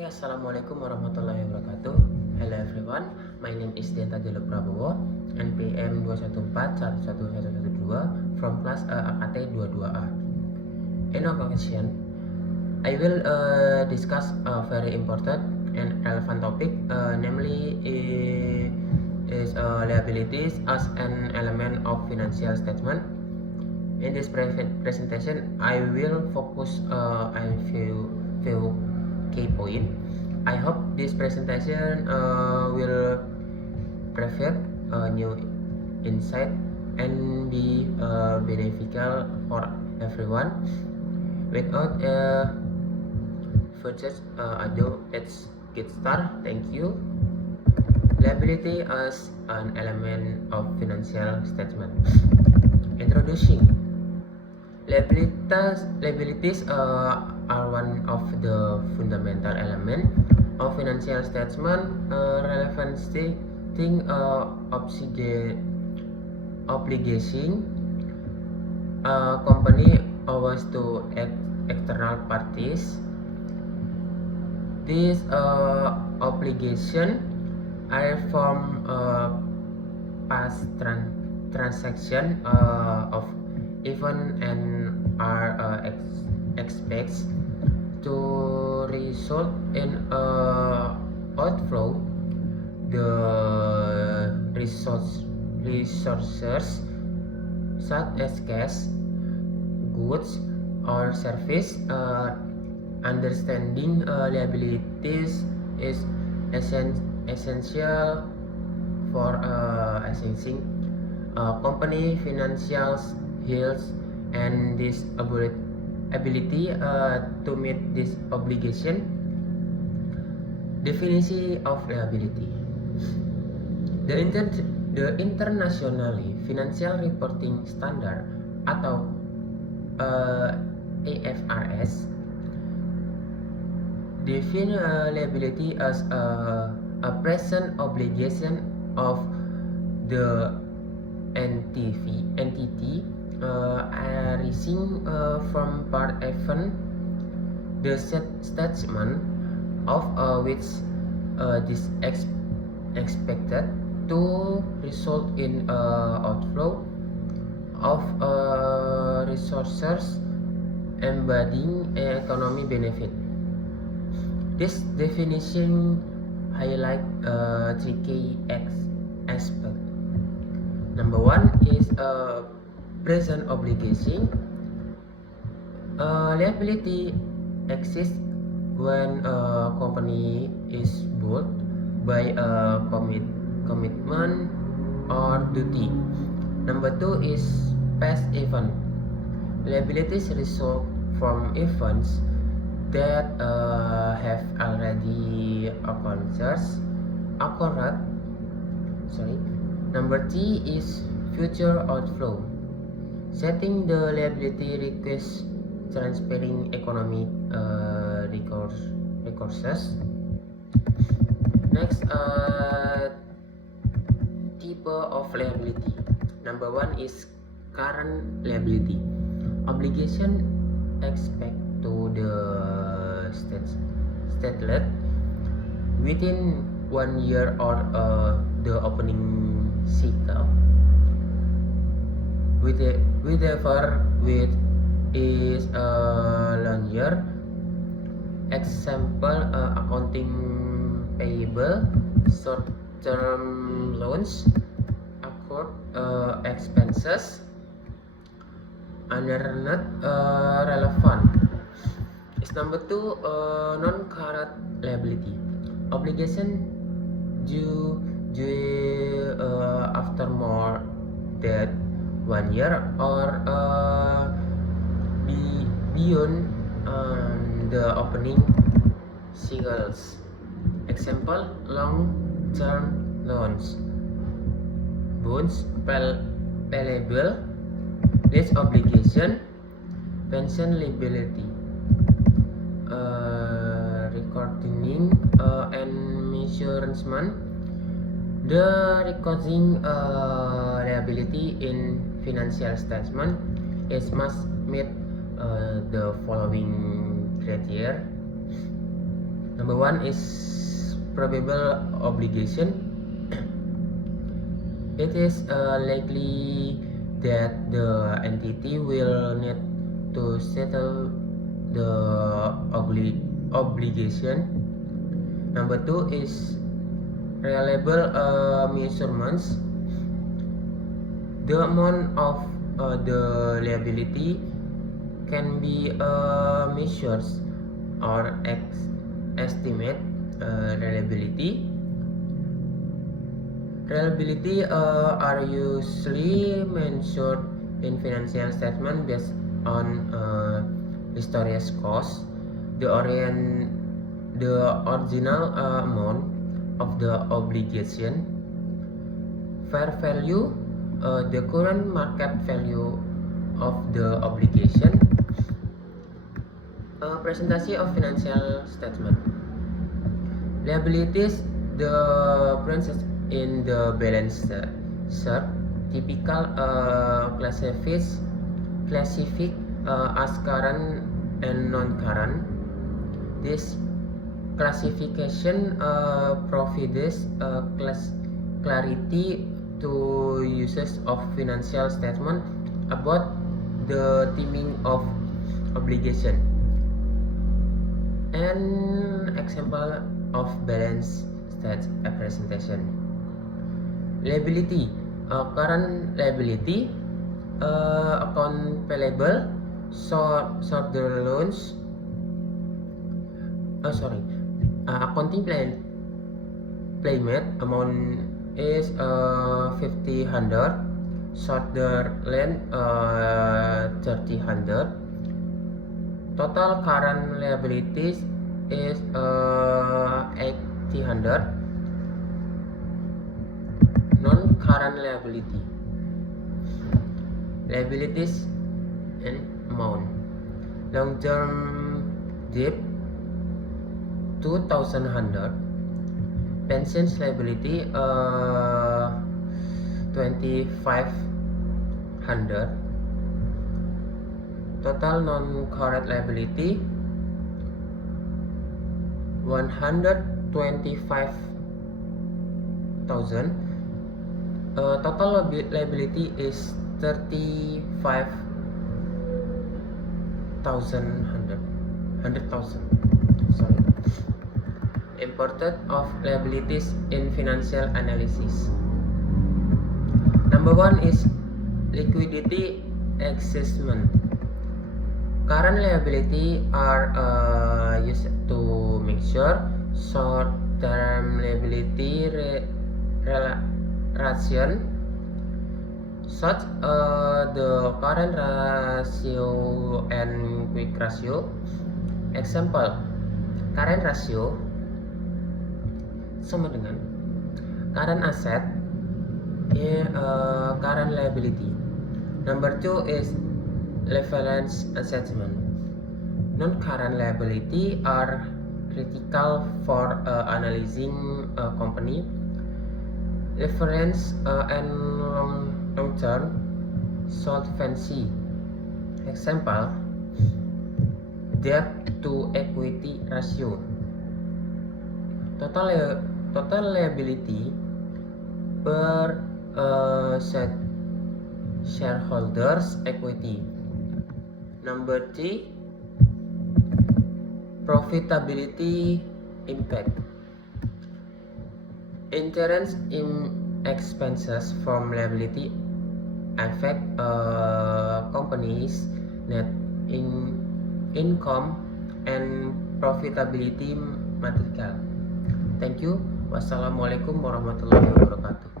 Okay, Assalamualaikum warahmatullahi wabarakatuh. Hello everyone, my name is Dianta Jelo Prabowo, NPM 214111112 from class AKT 22A. In our occasion, I will discuss a very important and relevant topic, namely is liabilities as an element of financial statement. In this presentation, I will focus on few key point. I hope this presentation will provide new insight and be beneficial for everyone. Without further ado, let's get started. Thank you. Liability as an element of financial statement. Introducing. Liabilities are one of the fundamental elements of financial statement. Relevancy obligation company owes to external parties. These obligation are from past transaction of event and are expects to result in outflow. The resources such as cash, goods, or service. Understanding liabilities is essential for assessing company financial health and this ability to meet this obligation. Definition of liability. The internationally financial reporting standard atau IFRS define liability as a present obligation of the entity arising from part event, the statement of which this expected to result in outflow of resources embedding economic benefit. This definition highlight three key aspects. Number one is present obligation. Liability exists when a company is bound by a commitment or duty. Number two is past event. Liabilities result from events that have already occurred. Number three is future outflow. Setting the liability requires transferring economic resources. Next, type of liability. Number one is current liability. Obligation expect to the statelet within 1 year or the opening cycle. Whatever with is longer. Example, accounting payable, short-term loans, accrued expenses, under not relevant. Is number two, non-current liability. Obligation due after more than 1 year or beyond the opening cycles. Example, long-term loans, bonds payable, lease obligation, pension liability, recording and measurement. The recording liability in financial statement is must meet the following criteria. Number Number one is probable obligation. It is likely that the entity will need to settle the obligation. Number two is reliable measurements. The amount of the liability can be measured or estimate reliability. Reliability are usually measured in financial statement based on historical cost, the original amount of the obligation, fair value, the current market value of the obligation. Presentasi of financial statement. Liabilities, the branches in the balance sheet, typical classified as current and non-current. This classification provides clarity to users of financial statement about the timing of obligation. An example of balance sheet presentation. Liability, current liability, account payable, short-term loans. Accounting payment amount is 50/100, short-term loan 30/100. Total current liabilities is 80/100. Non-current liabilities and amount. Long-term debt 2,100. Pensions liability 2,500. Total non-current liability 125,000. Total liability is 100,000. Importance of liabilities in financial analysis. Number one is liquidity assessment. Current liability are used to measure short-term liability ratio, such the current ratio and quick ratio. Example, current ratio sama dengan current asset, current liability. Number two is leverage assessment. Non-current liability are critical for analyzing a company. Leverage and long-term solvency. Example, debt to equity ratio. Total liability per shareholders equity. Number 3, profitability impact. Insurance expenses from liability affect companies' net income and profitability material. Thank you. Wassalamualaikum warahmatullahi wabarakatuh.